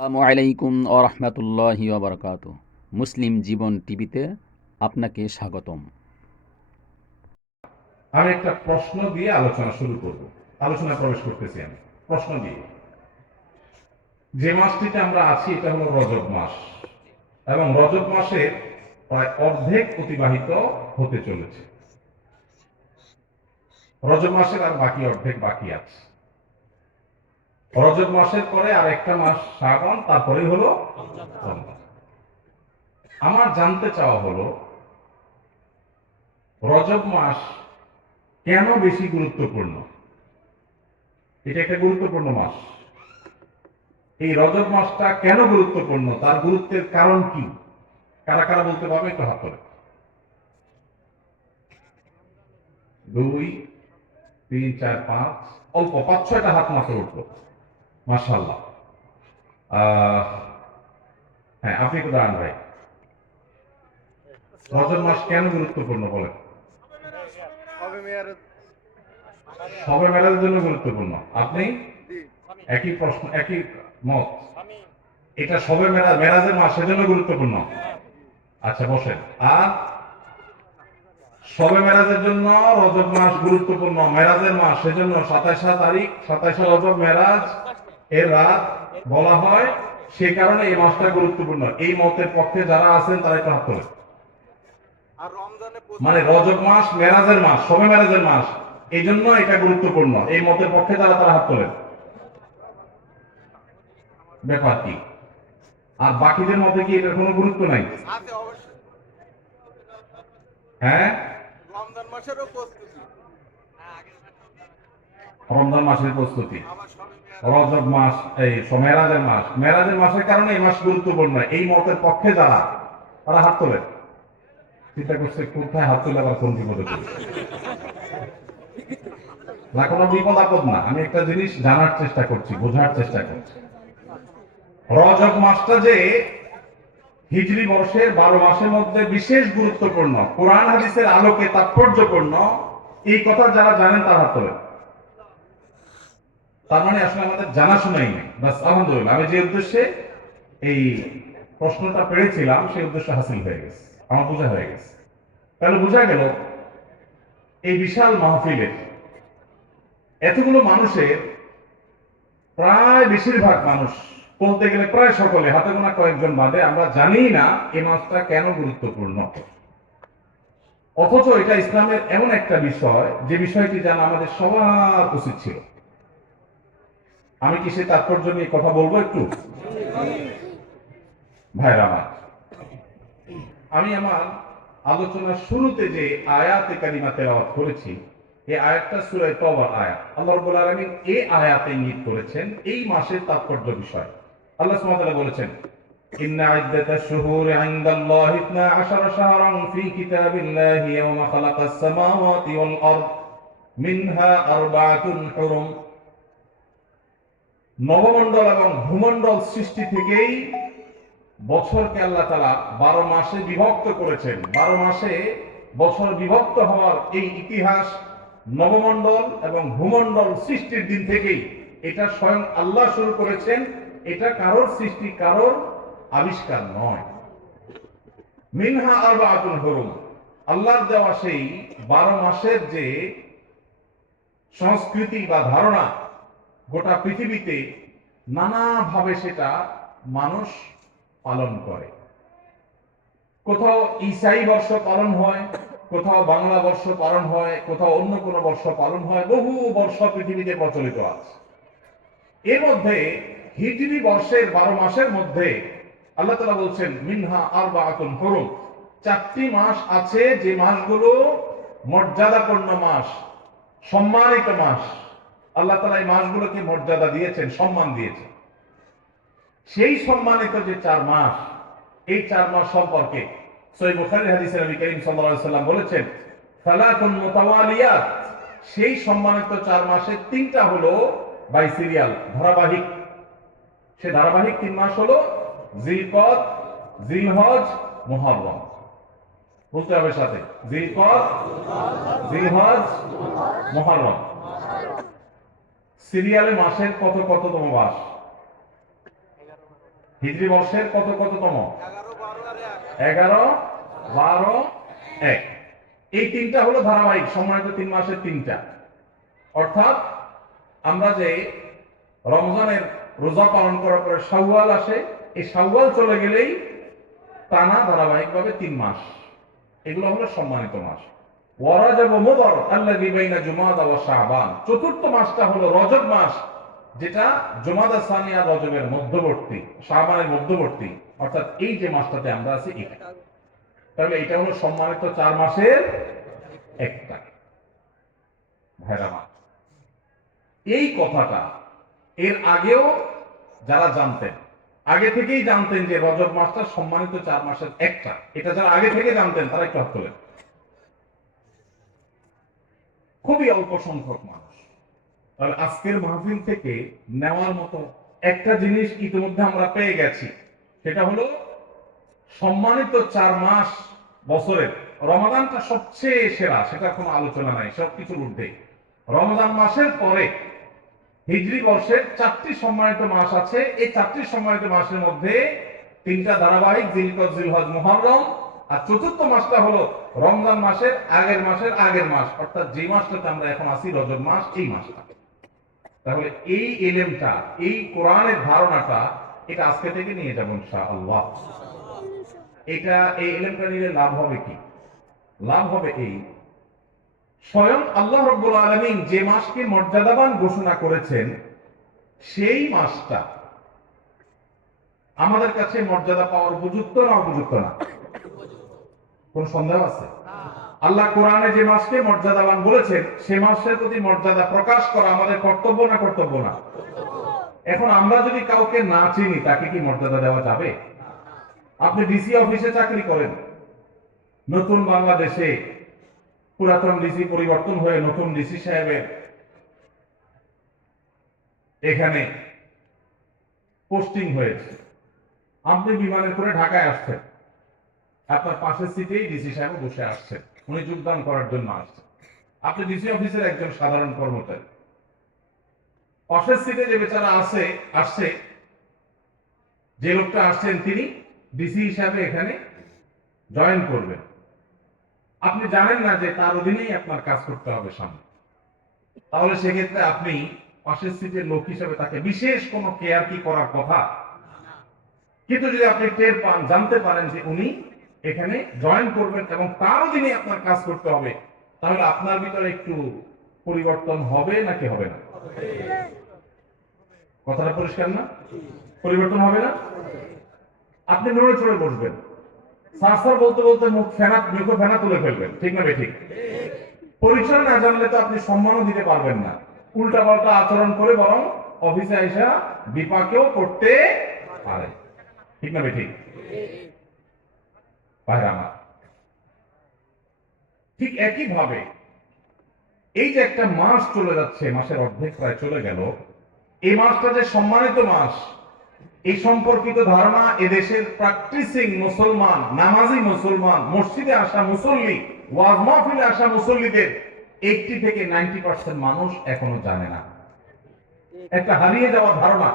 আসসালামু আলাইকুম ওয়া রাহমাতুল্লাহি ওয়া বারাকাতুহু। মুসলিম জীবন টিভিতে আপনাকে স্বাগতম। আমি একটা প্রশ্ন দিয়ে আলোচনা শুরু করব। আলোচনা প্রবেশ করতেছি আমি প্রশ্ন দিয়ে। যে মাসটিতে আমরা আছি এটা হলো রজব মাস, এবং রজব মাসের প্রায় অর্ধেক অতিবাহিত হতে চলেছে। রজব মাসের আর বাকি অর্ধেক বাকি আছে। রজব মাসের পরে আর একটা মাস শ্রাবণ, তারপরেই হলো রমজান। আমার জানতে চাওয়া হলো রজব মাস কেন বেশি গুরুত্বপূর্ণ। এটা একটা গুরুত্বপূর্ণ মাস। এই রজব মাসটা কেন গুরুত্বপূর্ণ, তার গুরুত্বের কারণ কি? কারা কারা বলতে পারবে একটু হাত তোলে। 2 3 4 5, অল্প 5-6টা হাত মাত্র উঠলো। মাশাআল্লাহ। হ্যাঁ, আপনি একটু দাঁড়ান ভাই। রজব মাস কেন গুরুত্বপূর্ণ বলেন? শবে মেরাজের জন্য গুরুত্বপূর্ণ। আপনি একই প্রশ্ন, একই মত। এটা শবে মেরাজের মাস, সেজন্য গুরুত্বপূর্ণ। আচ্ছা বসেন। আর শবে মেরাজের জন্য রজব মাস গুরুত্বপূর্ণ, মেরাজের মাস, সেজন্য 27 তারিখ 27 রজব মেরাজ এর রাত বলা হয়, সে কারণে এই মাসটা গুরুত্বপূর্ণ। এই মতের পক্ষে যারা আছেন তারা একটু হাত তোলেন। মানে রজব মাস মেরাজের মাস, শবে মেরাজের মাস, এই জন্য এটা গুরুত্বপূর্ণ, এই মতের পক্ষে যারা তারা হাত তোলেন। ব্যাপার কি? আর বাকিদের মতে কি এটার কোনো গুরুত্ব নাই? হ্যাঁ, রমজান মাসেরও প্রস্তুতি, রমজান মাসের প্রস্তুতি, রজব মাস, এই মেরাজের মাস, মেরাজের মাসের কারণে এই মাস গুরুত্বপূর্ণ, এই মতের পক্ষে যারা তারা হাত তোলেন। চিন্তা করছে কোথায় হাত তুলে আবার কোন বিপদে পড়ে। না, কোনো বিপদ আপদ না, আমি একটা জিনিস জানার চেষ্টা করছি, বোঝার চেষ্টা করছি। রজব মাসটা যে হিজরি বর্ষের 12 মাসের মধ্যে বিশেষ গুরুত্বপূর্ণ, কোরআন হাদিসের আলোকে তাৎপর্যপূর্ণ, এই কথা যারা জানেন তারা হাত তোলেন। তার মানে আসলে আমাদের জানাশোনাই নেই। বাস আলহামদুলিল্লাহ, আমি যে উদ্দেশ্যে এই প্রশ্নটা পেয়েছিলাম সেই উদ্দেশ্য হাসিল হয়ে গেছে, আমার বোঝা হয়ে গেছে। তাহলে বোঝা গেল এই বিশাল মাহফিলের এতগুলো মানুষের প্রায় বেশিরভাগ মানুষ, বলতে গেলে প্রায় সকলে, হাতে গোনা কয়েকজন বাদে, আমরা জানি না এই মাসটা কেন গুরুত্বপূর্ণ। অথচ এটা ইসলামের এমন একটা বিষয় যে বিষয়টি জানা আমাদের সবার উচিত ছিল। আমি কি সে তাৎপর্য নিয়ে কথা বলবো একটু? ভাইরা আমার, আমি আমার আলোচনার শুরুতে যে আয়াতে কারিমা তেলাওয়াত করেছি, এই আয়াতটা সূরা তওবার আয়াত। আল্লাহ রাব্বুল আলামিন এই আয়াতে ইঙ্গিত করেছেন এই মাসের তাৎপর্য বিষয়। আল্লাহ সুবহানাহু ওয়া তাআলা বলেছেন, ইন্না ইদ্দাতাশ শুহুরি ইনদাল্লাহি 12 শাহরান ফি কিতাবিল্লাহি ইয়াওমা খালাকাস সামাওয়াতি ওয়াল আরদ মিনহা আরবাআতুন হুরুম। নবমণ্ডল এবং ভূমণ্ডল সৃষ্টি থেকেই বছরকে আল্লাহ তাআলা 12 মাসে বিভক্ত করেছেন। 12 মাসে বছর বিভক্ত হওয়ার এই ইতিহাস নবমণ্ডল এবং ভূমণ্ডল সৃষ্টির দিন থেকেই, এটা স্বয়ং আল্লাহ শুরু করেছেন। এটা কারোর সৃষ্টি, কারোর আবিষ্কার নয়। মিনহা আরবাআতুন হুরুম, আল্লাহর দেওয়া সেই 12 মাসের যে সংস্কৃতি বা ধারণা, গোটা পৃথিবীতে নানাভাবে সেটা মানুষ পালন করে। কোথাও ঈসাই বর্ষ পালন হয়, কোথাও বাংলা বর্ষ পালন হয়, কোথাও অন্য কোনো বর্ষ পালন হয়, বহু বর্ষ পৃথিবীতে প্রচলিত আছে। এর মধ্যে হিজরি বর্ষের 12 মাসের মধ্যে আল্লাহ তাআলা বলছেন মিনহা আরবাআতুন হুরুম, 4টি মাস আছে যে মাসগুলো মর্যাদাপূর্ণ মাস, সম্মানিত মাস। আল্লাহ তাআলা এই মাসগুলোকে মর্যাদা দিয়েছেন, সম্মান দিয়েছেন। সেই সম্মানিত যে 4 মাস, এই 4 মাস সম্পর্কে সহিহ বুখারীর হাদিসে নবী করিম সাল্লাল্লাহু আলাইহি ওয়াসাল্লাম বলেছেন, সালাতুন মুতাওয়ালিয়াত, সেই সম্মানিত 4 মাসের 3টা হলো বাই সিরিয়াল, ধারাবাহিক। সে ধারাবাহিক 3 মাস হলো জিলকদ, জিলহজ, মুহররম। বলতে হবে সাথে, জিলকদ, জিলহজ, মুহররম। সিরিয়ালে মাসের কততম মাস? হিজরি বর্ষের কত কততম? 11, 12 আর 1। 11, 12, 1। এই তিনটা হলো ধারাবাহিক সম্মানিত 3 মাসের তিনটা। অর্থাৎ আমরা যে রমজানের রোজা পালন করার পরে শাওয়াল আসে, এই শাওয়াল চলে গেলেই টানা ধারাবাহিকভাবে 3 মাস, এগুলো হলো সম্মানিত মাস। ওয়ারাজাব ওয়া মুদর আল্লাযী বাইনা জুমাদা ওয়া শাবান, চতুর্থ মাসটা হলো রজব মাস, যেটা জুমাদা সানি আর রজবের মধ্যবর্তী, শাবানের মধ্যবর্তী, অর্থাৎ এই যে মাসটাতে আমরা আছি এটা। তাহলে এটা হলো সম্মানিত 4 মাসের একটা। ভাইরা মা, এই কথাটা এর আগেও যারা জানতেন, আগে থেকেই জানতেন যে রজব মাসটা সম্মানিত 4 মাসের একটা, এটা যারা আগে থেকে জানতেন তারা একটু হাত তোলেন। খুবই অল্প সংখ্যক মানুষ। তাহলে আজকের মাহফিল থেকে নেওয়ার মতো একটা জিনিস ইতিমধ্যে আমরা পেয়ে গেছি, সেটা হলো সম্মানিত 4 মাস বছরের রমাদানটা সবচেয়ে সেরা, সেটা কোনো আলোচনা নাই, সবকিছুর ঊর্ধ্বে। রমজান মাসের পরে হিজরি বর্ষের 4টি সম্মানিত মাস আছে। এই 4টি সম্মানিত মাসের মধ্যে 3টা ধারাবাহিক, জিলকদ, জিলহজ, মুহররম, আর চতুর্থ মাসটা হলো রমজান মাসের আগের মাস, অর্থাৎ যে মাসটাতে আমরা এখন আছি রজব মাস, এই মাসটা। তাহলে এই ইলমটা, এই কোরআনের ধারণাটা, এটা আজকে থেকে নিয়ে যাব ইনশাআল্লাহ। এই ইলমটা নিলে লাভ হবে কি? লাভ হবে এই, স্বয়ং আল্লাহ রাব্বুল আলামিন যে মাসকে মর্যাদাবান ঘোষণা করেছেন, সেই মাসটা আমাদের কাছে মর্যাদা পাওয়ার উপযুক্ত না উপযুক্ত না? কোন সন্দেহ আছে? আল্লাহ কোরআনে যে মাসকে মর্যাদাবান বলেছেন, সে মাসের প্রতি মর্যাদা প্রকাশ করা আমাদের কর্তব্য না কর্তব্য না? এখন আমরা যদি কাউকে না চিনি, তাকে কি মর্যাদা দেওয়া যাবে? আপনি ডিসি অফিসে চাকরি করেন, নতুন বাংলাদেশে পুরাতন ডিসি পরিবর্তন হয়ে নতুন ডিসি সাহেবের এখানে পোস্টিং হয়েছে। আপনি বিমানে করে ঢাকায় আসছেন, আপনার পাশের সিটেই ডিসি সাহেব বসে আসছেন, উনি যোগদান করার জন্য আসছেন। আপনি ডিসি অফিসের একজন সাধারণ কর্মচারী, পাশের সিটে যে বেচারা আসছে, যে লোকটা আসছেন তিনি ডিসি হিসাবে এখানে জয়েন করবেন। আপনি জানেন না যে তার অধীনেই আপনার কাজ করতে হবে সামনে, তাহলে সেক্ষেত্রে আপনি পাশের সিটের লোক হিসেবে তাকে বিশেষ কোনো কেয়ার কি করার কথা? কিন্তু যদি আপনি টের পান, জানতে পারেন যে উনি এখানে জয়েন করবেন এবং তার অধীনে আপনার কাজ করতে হবে, তাহলে আপনার ভিতরে একটু পরিবর্তন হবে নাকি হবে না? কথাটা পরিষ্কার না? পরিবর্তন হবে না? আপনি নড়ে চড়ে বসবেন, স্যার বলতে বলতে মুখে ফেনা তুলে ফেলবেন, ঠিক না ঠিক? পরিচয় না জানলে তো আপনি সম্মানও দিতে পারবেন না, উল্টা পাল্টা আচরণ করে বরং অফিসে আইসা বিপাকেও পড়তে পারে, ঠিক না ঠিক? ভাইরা আমার, ঠিক একই ভাবে এই যে একটা মাস চলে যাচ্ছে, মাসের অর্ধেক প্রায় চলে গেল, এই মাসটা যে সম্মানিত মাস, এই সম্পর্কিত ধারণা এদেশের প্র্যাকটিসিং মুসলমান, নামাজি মুসলমান, মসজিদে আসা মুসল্লি, ওয়াজ মাহফিলে আসা মুসল্লিদের 80 থেকে 90% মানুষ এখনো জানে না। একটা হারিয়ে যাওয়া ধারণা,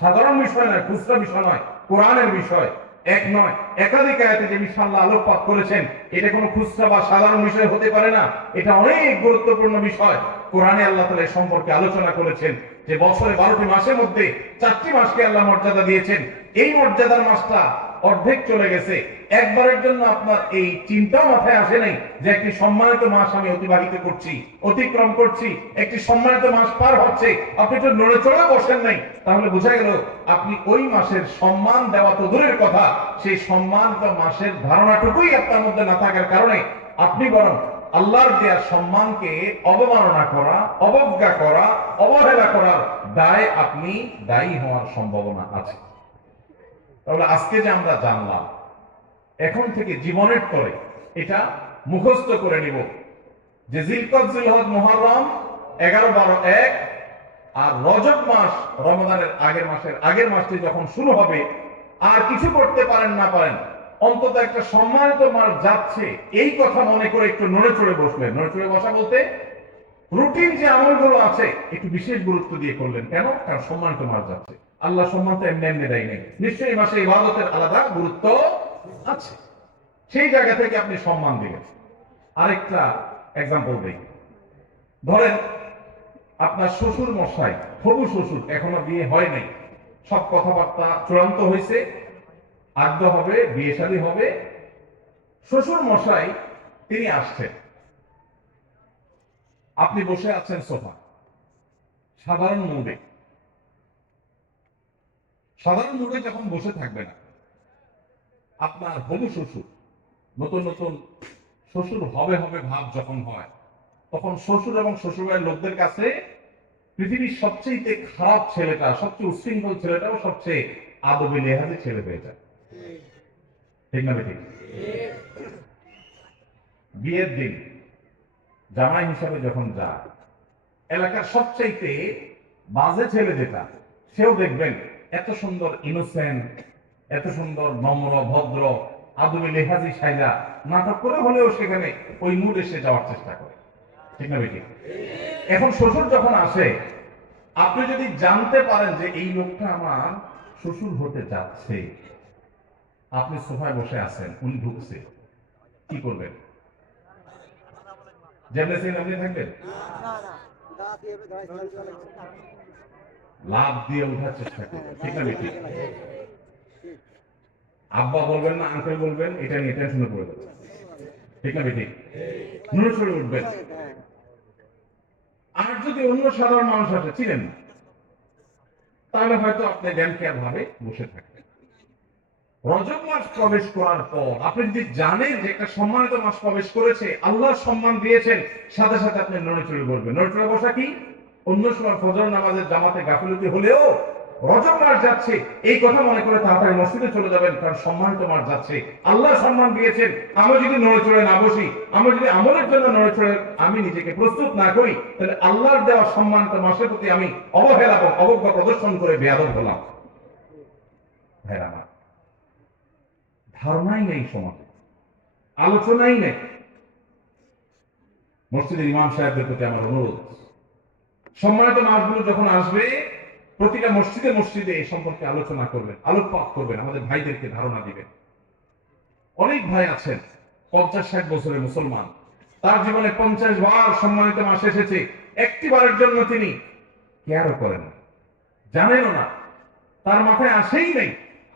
সাধারণ বিষয় নয়, খুচরা বিষয় নয়, কোরআনের বিষয়। এক নয়, একাধিক আয়াতে যে ইনশাআল্লাহ আলোকপাত করেছেন, এটা কোনো খুচরা বা সাধারণ বিষয় হতে পারে না, এটা অনেক গুরুত্বপূর্ণ বিষয়। কোরআনে আল্লাহ তাআলা এই সম্পর্কে আলোচনা করেছেন যে বছরে 12টি মাসের মধ্যে 4টি মাসকে আল্লাহ মর্যাদা দিয়েছেন। এই মর্যাদার মাসটা অর্ধেক চলে গেছে, একবারের জন্য আপনার এই চিন্তাও মাথায় আসে নাই যে একটি সম্মানিত মাস আমি অতিক্রম করছি, একটি সম্মানিত মাস পার হচ্ছে, আপনি তো নড়ে চড়ে বসেন নাই, তাহলে বোঝা গেল আপনি ওই মাসের সম্মান দেওয়া তো দূরের কথা, সেই সম্মানিত মাসের ধারণাটুকুই আপনার মধ্যে না থাকার কারণে আপনি বরং আল্লাহর দেয়া সম্মানকে অবমাননা করা, অবজ্ঞা করা, অবহেলা করার দায় আপনি দায়ী হওয়ার সম্ভাবনা আছে। তাহলে আজকে যে আমরা জানলাম, এখন থেকে জীবনের তরে এটা মুখস্থ করে নিব যে জিলকদ, জিলহজ, মুহররম 11, 12, 1 আর রজব মাস, রমজানের আগের মাসটি যখন শুরু হবে, আর কিছু করতে পারেন না পারেন, অন্তত একটা সম্মানিত মাস যাচ্ছে এই কথা মনে করে একটু নড়ে চড়ে বসলেন। নড়ে চড়ে বসা বলতে রুটিন যে আমলগুলো আছে একটু বিশেষ গুরুত্ব দিয়ে করলেন। কেন? কারণ সম্মানিত মাস যাচ্ছে। আল্লাহ সম্মান তো এমনি এমনি দেয় নাই, নিশ্চয়ই এই মাসে ইবাদতের আলাদা গুরুত্ব আছে, সেই জায়গা থেকে আপনি সম্মান দিবেন। আরেকটা এক্সাম্পল দিই, ধরেন আপনার শ্বশুর মশাই, হবু শ্বশুর, এখনো বিয়ে হয় নাই, সব কথাবার্তা চূড়ান্ত হয়েছে, আদ্য হবে, বিয়ে শাদী হবে, শ্বশুর মশাই তিনি আসছেন, আপনি বসে আছেন সোফা, সাধারণ মুডে, সাধারণ মুডে যখন বসে থাকবে না, আপনার হবু শ্বশুর, নতুন নতুন শ্বশুর হবে হবে ভাব যখন হয়, তখন শ্বশুর এবং শ্বশুরবাড়ির লোকদের কাছে পৃথিবীর সবচেয়ে খারাপ ছেলেটা, সবচেয়ে উশৃঙ্খল ছেলেটাও সবচেয়ে আদবে লেহাজে ছেলে হয়ে যায়, ঠিক না ঠিক? বিয়ের দিন জামাই হিসাবে যখন যায়, এলাকার সবচাইতে বাজে ছেলে যেটা, সেও দেখবেন এত সুন্দর ইনোসেন্ট, এত সুন্দর নম্র ভদ্র আদবে লেহাজি সাইজা নাটক করে হলেও সেখানে ওই মুড এসে যাওয়ার চেষ্টা করে, ঠিক না বেটি? এখন শ্বশুর যখন আসে, আপনি যদি জানতে পারেন যে এই লোকটা আমার শ্বশুর হতে যাচ্ছে, আপনি সোফায় বসে আছেন, উনি ঢুকছে, কি করবেন? যেমনি আপনি থাকবেন, লাভ দিয়ে উঠার চেষ্টা করবেন, ঠিক না বেটি? আব্বা বলবেন না আঙ্কেল বলবেন, এটা নিয়ে টেনশনে পড়ে যাচ্ছে, ঠিক না বেটি? নড়ে চড়ে উঠবেন। আর যদি অন্য সাধারণ মানুষ আসে, ছিলেন না, তাহলে হয়তো আপনি জ্ঞান কেয়ার ভাবে বসে থাকবেন। রজব মাস প্রবেশ করার পর আপনি যদি জানেন যে একটা সম্মানিত মাস প্রবেশ করেছে, আল্লাহ সম্মান দিয়েছেন, সাথে সাথে আপনি নড়ে চড়ে বলবেন। নড়ে চড়ে বসা কি? অন্য সময় ফজর নামাজের জামাতে গাফিলতি হলেও রজব মাস যাচ্ছে এই কথা মনে করে তাড়াতাড়ি মসজিদে চলে যাবেন, কারণ সম্মানিত মাস যাচ্ছে, আল্লাহ সম্মান দিয়েছেন। আমি যদি নড়ে চড়ে না বসি, আমি যদি আমলের জন্য নড়ে চড়ে আমি নিজেকে প্রস্তুত না করি, তাহলে আল্লাহর দেওয়া সম্মানিত মাসের প্রতি আমি অবহেলা এবং অবজ্ঞা প্রদর্শন করে বেয়াদব হলাম। ভাইরা আমার, ধারণাই নেই, সমাজে আলোচনাই নেই। মসজিদের ইমাম সাহেবদের প্রতি আমার অনুরোধ, সম্মানিত মাসগুলো যখন আসবে, প্রতিটা মসজিদে মসজিদে এই সম্পর্কে আলোচনা করবেন, আলোকপাত করবেন, আমাদের ভাইদেরকে ধারণা দিবেন। অনেক ভাই আছেন 50-60 বছরের মুসলমান, তার জীবনে 50 বার সম্মানিত মাস এসেছে, একটি বারের জন্য তিনি কেয়ারও করেন না, জানেনও না, তার মাথায় আসেই নেই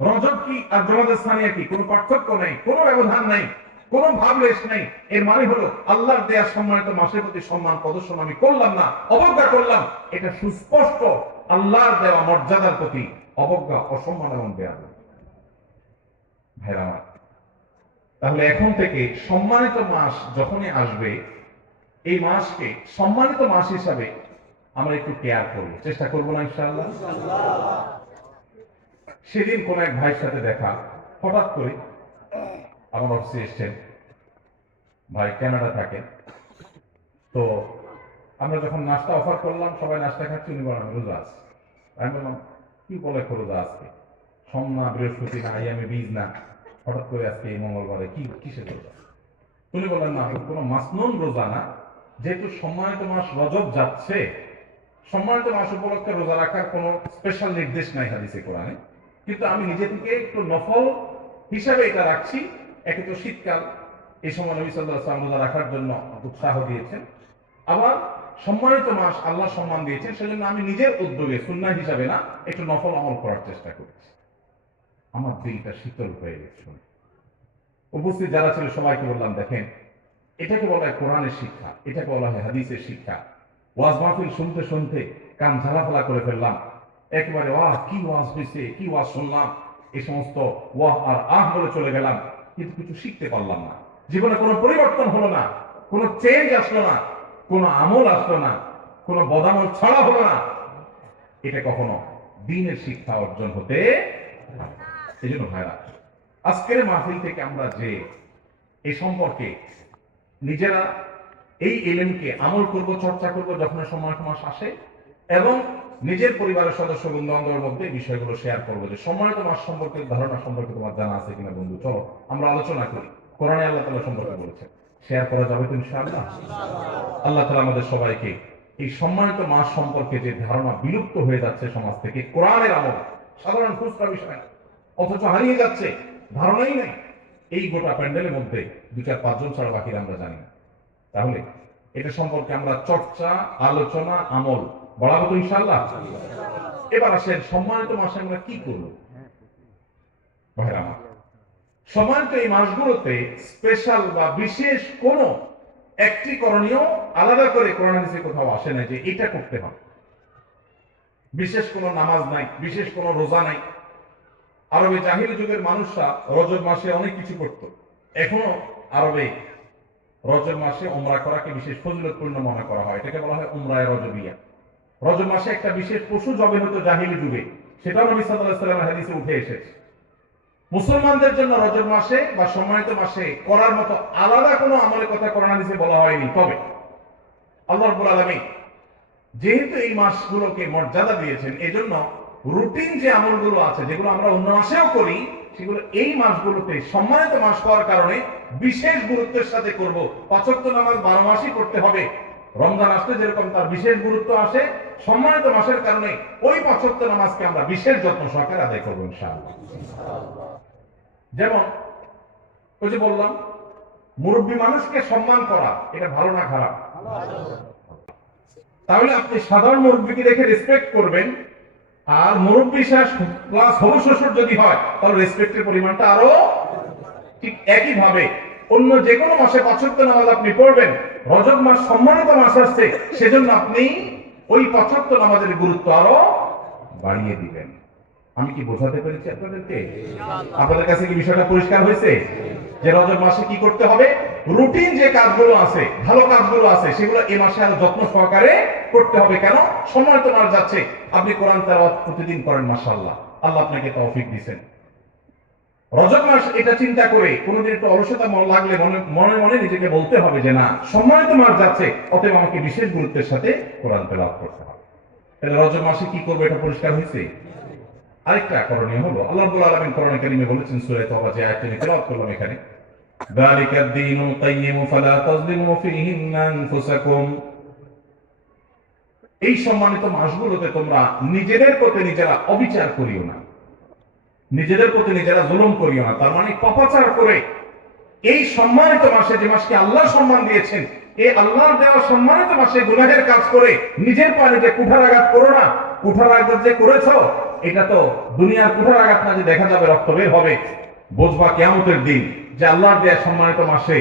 রজব কি আর জমাতে স্থানীয় কি, কোনো পার্থক্য নেই, কোনো ব্যবধান নেই, কোনো ভাবলেশ নেই। এর মানে হলো আল্লাহর দেয়া সম্মানিত মাসের প্রতি সম্মান প্রদর্শন আমি করলাম না, অবজ্ঞা করলাম, এটা সুস্পষ্ট আল্লাহর দেওয়া মর্যাদার প্রতি অবজ্ঞা, অসম্মান এবং বেয়াদবি। ভাইরা আমার, তাহলে এখন থেকে সম্মানিত মাস যখনই আসবে, এই মাসকে সম্মানিত মাস হিসাবে আমরা একটু কেয়ার করব, চেষ্টা করবো না ইনশাআল্লাহ? সেদিন কোন এক ভাইয়ের সাথে দেখা, হঠাৎ করে আমার অফিসে এসছেন, ভাই কানাডা থাকে, তো আমরা যখন নাস্তা অফার করলাম, সবাই নাস্তা খাচ্ছি, উনি বলেন রোজা আছে। আমি বললাম কি বলে রোজা আজকে, সোম না, বৃহস্পতি না, আমি বীজ না, হঠাৎ করে আজকে এই মঙ্গলবারে কি কিসের রোজা? উনি বললেন না, কোনো মাসনুন রোজা না, যেহেতু সম্মানিত মাস রজব যাচ্ছে, সম্মানিত মাস উপলক্ষে রোজা রাখার কোনো স্পেশাল নির্দেশ নাই হাদিসে কোরআনে, কিন্তু আমি নিজে থেকে একটু নফল হিসাবে এটা রাখছি। একে তো শীতকাল, এই সময় নবী সাল্লাল্লাহু আলাইহি ওয়াসাল্লাম রোজা রাখার জন্য উৎসাহ দিয়েছেন, আবার সম্মানিত মাস আল্লাহ সম্মান দিয়েছেন, সেজন্য আমি নিজের উদ্যোগে সুন্নাহ হিসাবে না, একটু নফল আমল করার চেষ্টা করেছি। আমার দিলটা শীতল হয়ে গেছে শুনে। উপস্থিত যারা ছিল সবাইকে বললাম, দেখেন, এটাকে বলা হয় কোরআনের শিক্ষা, এটাকে বলা হয় হাদিসের শিক্ষা। ওয়াজ মাহফিল শুনতে শুনতে কান ঝালাফালা করে ফেললাম, একেবারে ওয়াহ কি ওয়াজ হয়েছে, কি ওয়াজ শুনলাম, এই সমস্ত ওয়াহ আর আহ বলে চলে গেলাম, কিন্তু কিছু শিখতে পারলাম না। জীবনে কোনো পরিবর্তন হলো না, কোনো চেঞ্জ আসলো না, কোনো আমল আসলো না, কোনো বদামল ছড়া হলো না। এটা কখনো দ্বীনের শিক্ষা অর্জন হতে পারে না। এই জন্য ভাইরা, আজকের মাহফিল থেকে আমরা যে এই সম্পর্কে নিজেরা এই এলেমকে আমল করব, চর্চা করব যখন সময় মাস আসে, এবং নিজের পরিবারের সদস্য বন্ধু বান্ধবের মধ্যে বিষয়গুলো শেয়ার করবো, যে সম্মানিত মাস সম্পর্কে ধারণা সম্পর্কে তোমার জানা আছে কিনা বন্ধু, চলো আমরা আলোচনা করি। কোরআনে আল্লাহ তাআলা সম্পর্কে বলেছেন, শেয়ার করা যাবে তো ইনশাআল্লাহ? আল্লাহ তাআলা আমাদের সবাইকে এই সম্মানিত মাস সম্পর্কে যে ধারণা বিলুপ্ত হয়ে যাচ্ছে সমাজ থেকে, কোরআনের আমল সাধারণ খুচরা বিষয় না, অথচ হারিয়ে যাচ্ছে, ধারণাই নেই। এই গোটা প্যান্ডেলের মধ্যে 2-4-5 জন ছাড়া বাকিরা আমরা জানি না। তাহলে এটা সম্পর্কে আমরা চর্চা, আলোচনা, আমল বাড়াবো তো ইনশাআল্লাহ। এবার আসেন সম্মানিত মাসে আমরা কি করব ভাইরা আমার। সম্মানিত এই মাসগুলোতে স্পেশাল বা বিশেষ কোন একটি করণীয় আলাদা করে কোরআন হাদিসে কোথাও আসে না যে এটা করতে হবে। বিশেষ কোনো নামাজ নাই, বিশেষ কোনো রোজা নাই। আরবে জাহিলি যুগের মানুষরা রজব মাসে অনেক কিছু করত। এখনো আরবে রজব মাসে উমরা করাকে বিশেষ ফজিলতপূর্ণ মনে করা হয়। এটাকে বলা হয় উমরায়ে রজবিয়া। রজব মাসে একটা বিশেষ পশু জবে হতো জাহিলি যুগে, সেটাও নবী সাল্লাল্লাহু আলাইহি ওয়াসাল্লামের হাদিসে উঠে এসেছে। মুসলমানদের জন্য রজব মাসে বা সম্মানিত মাসে করার মতো আলাদা কোনো আমলের কথা কোরআন হাদিসে বলা হয়নি। তবে আল্লাহ রাব্বুল আলামিন যেহেতু এই মাসগুলোকে মর্যাদা দিয়েছেন, এজন্য রুটিন যে আমলগুলো আছে যেগুলো আমরা অন্য মাসেও করি, সেগুলো এই মাসগুলোতে সম্মানিত মাস হওয়ার কারণে বিশেষ গুরুত্বের সাথে করব। 5 ওয়াক্ত নামাজ 12 মাসই করতে হবে। রমজান আসলে যেরকম তার বিশেষ গুরুত্ব আসে, সম্মানিত মাসের কারণে ওই 5 ওয়াক্ত নামাজকে আমরা বিশেষ যত্ন সহকারে আদায় করবো ইনশাআল্লাহ। যেমন ওই যে বললাম, মুরব্বী মানুষকে সম্মান করা এটা ভালো না খারাপ? তাহলে আপনি সাধারণ মুরব্বীকে দেখে রেসপেক্ট করবেন, আর মুরব্বী প্লাস হবু শ্বশুর যদি হয় তাহলে রেসপেক্টের পরিমাণটা আরো। ঠিক একই ভাবে অন্য যে কোনো মাসে 5 ওয়াক্ত নামাজ আপনি পড়বেন, রজব মাস সম্মানিত মাস আসছে, সেজন্য আপনি ওই 5 ওয়াক্ত নামাজের গুরুত্ব আরো বাড়িয়ে দিবেন। আমি কি বোঝাতে পেরেছি আপনাদেরকে? আপনাদের কাছে কি বিষয়টা পরিষ্কার হয়েছে যে রজব মাসে কি করতে হবে? রুটিন যে কাজগুলো আছে, ভালো কাজগুলো আছে, সেগুলো এই মাসে আরো যত্ন সহকারে করতে হবে। কেন? সম্মানিত মাস যাচ্ছে, আপনি কোরআন তেলাওয়াত প্রতিদিন করেন, মাশাআল্লাহ, আল্লাহ আপনাকে তৌফিক দিবেন। রজব মাস এটা চিন্তা করে কোনোদিন একটু অলসতা লাগলে মনে মনে নিজেকে বলতে হবে যে না, সম্মানিত মাস যাচ্ছে, অতএব আমাকে বিশেষ গুরুত্বের সাথে কোরআন তেলাওয়াত করতে হবে। তাহলে রজব মাসে কি করবো এটা পরিষ্কার হয়েছে। আরেকটা করণীয় হলো, আল্লাহ রাব্বুল আলামিন কোরআন কারীমে বলেছেন সূরা তওবা যে আয়াতটি তেলাওয়াত করলাম এখানে, যালিকাদ দীনুল কাইয়্যিম ফালা তাযলিমু ফীহিন্না আনফুসাকুম। এই সম্মানিত মাসগুলোতে তোমরা নিজেদের প্রতি নিজেরা অবিচার করিও না, নিজেদের প্রতি নিজেরা জুলুম করিও না। তার মানে পাপাচার করে এই সম্মানিত মাসে, যে মাসকে আল্লাহ সম্মান দিয়েছেন, এই আল্লাহর দেওয়া সম্মানিত মাসে গুনাহের কাজ করে নিজের পায়ে যে কুঠারাঘাত করো না। কুঠারাঘাত যে করেছো, এটা তো দুনিয়ার কুঠারাঘাত না, যে দেখা যাবে রক্ত বের হবে, বুঝবা কিয়ামতের দিন যে আল্লাহর দেওয়া সম্মানিত মাসে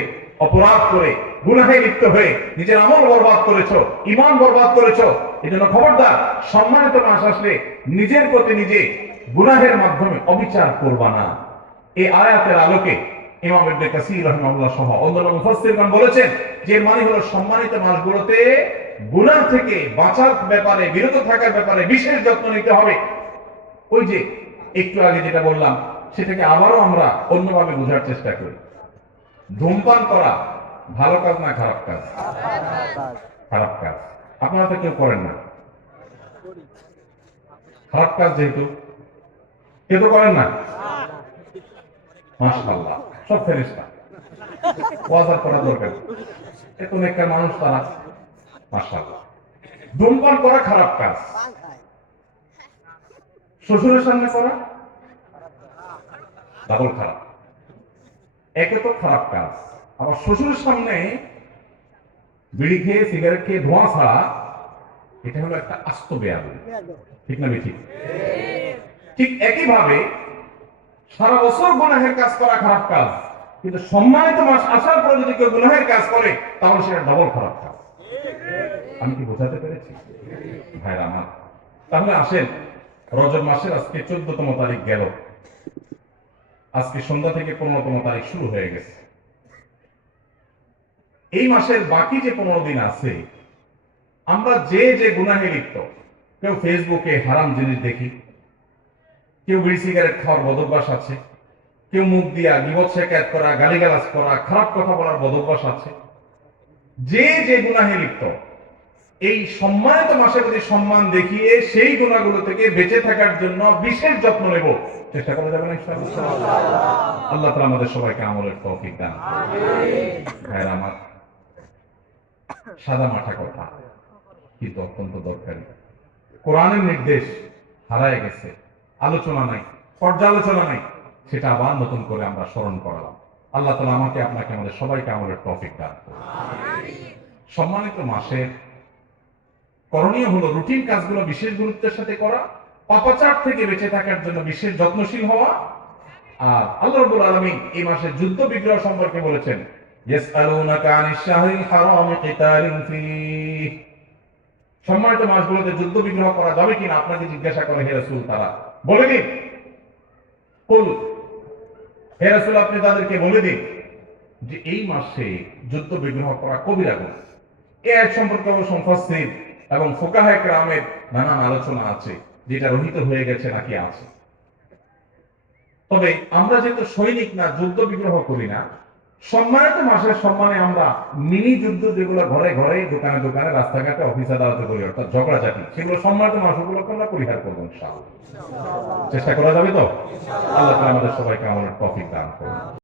অপরাধ করে গুনাহে লিপ্ত হয়ে নিজের আমল বরবাদ করেছো, ঈমান বরবাদ করেছো। এজন্য খবরদার, সম্মানিত মাস আসলে নিজের প্রতি নিজে গুনাহের মাধ্যমে অবিচার করবা না। এই আয়াতের আলোকে ইমাম ইবনে কাসীর রাহিমাহুল্লাহ সহ অন্যান্য মুফাসসিরগণ বলেছেন যে মানে হলো সম্মানিত মাসগুলোতে গুনাহ থেকে বাঁচার ব্যাপারে, বিরত থাকার ব্যাপারে বিশেষ যত্ন নিতে হবে। ওই যে একটু আগে যেটা বললাম, সেটাকে আবারও আমরা অন্যভাবে বোঝার চেষ্টা করি। ধূমপান করা ভালো কাজ না খারাপ কাজ? খারাপ কাজ। আপনারা তো কেউ করেন না, খারাপ কাজ যেহেতু কেউ তো করেন না। মাশাআল্লাহ, সব ফেরেশতা, ওয়াজ করা দরকার, এত নেককার মানুষ তারা, মাশাআল্লাহ। ধূমপান করা খারাপ কাজ, শ্বশুরের সামনে করা ডাবল খারাপ। একে তো খারাপ কাজ, আবার শ্বশুরের সামনে বিড়ি খেয়ে সিগারেট খেয়ে ধোঁয়া ছাড়া, এটা হলো একটা আস্ত বেয়াদবি। ঠিক না ঠিক? ঠিক একইভাবে সারা বছর গুনাহের কাজ করা খারাপ কাজ, কিন্তু সম্মানিত মাস আসার পরে যদি কেউ গুনাহের কাজ করে তাহলে সেটা ডাবল খারাপ কাজ। আমি কি বোঝাতে পেরেছি ভাইরা আমার? তাহলে আসেন, রজব মাসের আজকে 14তম তারিখ গেল, আজকে সন্ধ্যা থেকে 15তম তারিখ শুরু হয়ে গেছে। এই মাসের বাকি যে 15 দিন আছে, আমরা যে যে গুনাহে লিপ্ত, কেউ ফেসবুকে হারাম জিনিস দেখি, কেউ বিড়ি সিগারেট খাওয়ার বদভ্যাস আছে, কেউ মুখ দিয়া গীবত শিকায়ত করা, গালিগালাজ করা, খারাপ কথা বলার বদভ্যাস আছে। যে যে গুনাহে লিপ্ত, এই সম্মানিত মাসে যদি সম্মান দেখিয়ে সেই গুনাহগুলো থেকে বেঁচে থাকার জন্য বিশেষ যত্ন নেব, চেষ্টা করা যাবে না ইনশাআল্লাহ? আল্লাহ তাআলা আমাদের সবাইকে আমলের তৌফিক দান করুন। ভাইরা আমার, সাদা মাঠা কথা কিন্তু অত্যন্ত দরকারি। কোরআনের নির্দেশ হারায় গেছে, আলোচনা নাই, পর্যালোচনা নাই, সেটা আবার নতুন করে আমরা স্মরণ করালাম। আল্লাহ তাআলা আমাকে আপনাকে আমাদের সবাইকে আমলের তৌফিক দান করুন। সম্মানিত মাসের করণীয় হলো রুটিন কাজগুলো বিশেষ গুরুত্বের সাথে করা, পাপাচার থেকে বেঁচে থাকার জন্য বিশেষ যত্নশীল হওয়া। আর আল্লাহ রাব্বুল আলামিন এই মাসে যুদ্ধ বিগ্রহ সম্পর্কে বলেছেন, ইয়াসআলুনাকা আনিশ শাহরিল হারামি কিতালিন ফীহ। সম্মানিত মাসগুলোতে যুদ্ধ বিগ্রহ করা যাবে কিনা আপনাকে জিজ্ঞাসা করে হে রাসূল, তারা বলে দিন, কুল, হে রাসূল আপনি তাদেরকে বলে দিন যে এই মাসে যুদ্ধ বিগ্রহ করা কবিরা গুনাহ। এই আয়াত সম্পর্কে অবশ্য মুফাসসির এবং ফুকাহায়ে কেরামের নানান আলোচনা আছে, যেটা রহিত হয়ে গেছে নাকি আছে। তবে আমরা যেহেতু সৈনিক না, যুদ্ধ বিগ্রহ করি না, সম্মানিত মাসের সম্মানে আমরা মিনি যুদ্ধ যেগুলো ঘরে ঘরে, দোকানে দোকানে, রাস্তাঘাটে, অফিস আদালতে করি, অর্থাৎ ঝগড়াঝাটি, সেগুলো সম্মানিত মাসগুলোকে আমরা পরিহার করবো ইনশাআল্লাহ। চেষ্টা করা যাবে তো? আল্লাহ তাআলা আমাদের সবাইকে আমলের তৌফিক দান করুন।